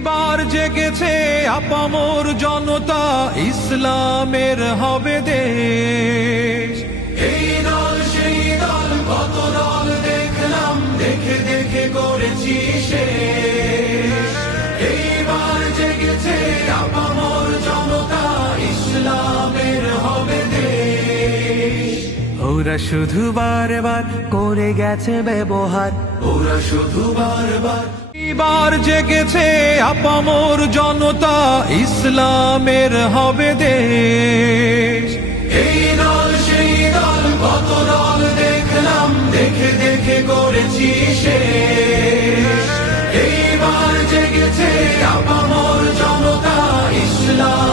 এবার জেগেছে আপামর জনতা, ইসলামের হবে দেশ। এই দল, সেই দল, কত দল দেখলাম, দেখে দেখে করেছি সে এইবার জেগেছে আপামর ওরা শুধু বারবার করে গেছে ব্যবহার। ওরা শুধু বারবার। এবার জেগেছে আপামর জনতা ইসলামের হবে দেশ। এই দল সেই দল কত দল দেখলাম দেখে দেখে করেছি শেষ। এইবার জেগেছে আপামর জনতা ইসলামের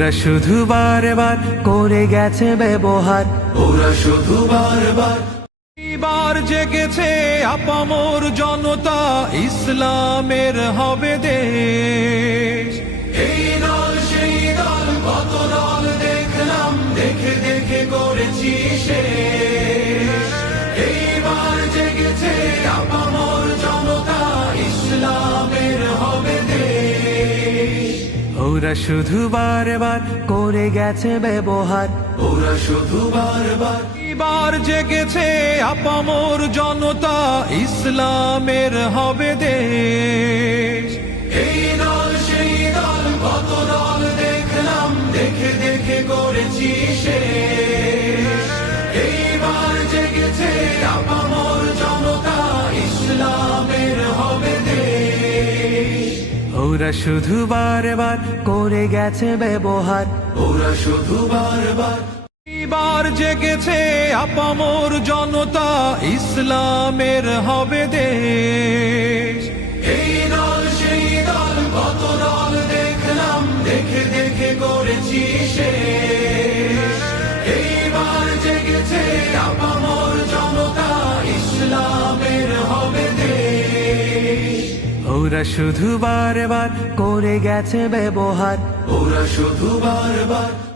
ওরা শুধু বারবার করে গেছে ব্যবহার। ওরা শুধু বারবার। এবার জেগেছে আপামর জনতা ইসলামের হবে দেশ। ওরা শুধু বারবার করে গেছে ব্যবহার। ওরা শুধু বারবার। এবার জেগেছে আপামর জনতা ইসলামের হবে দেশ। এই দল সেই দল কত দল দেখলাম দেখে দেখে করেছি শেষ। এইবার জেগেছে ওরা শুধু বারবার করে গেছে ব্যবহার। ওরা শুধু বারবার। এবার জেগেছে আপামর জনতা ইসলামের হবে দেশ। এই দল সেই দল কত দল দেখলাম দেখে দেখে করেছি শেষ। এইবার জেগেছে আপামর জনতা ওরা শুধু বারবার করে গেছে ব্যবহার। ওরা শুধু বারবার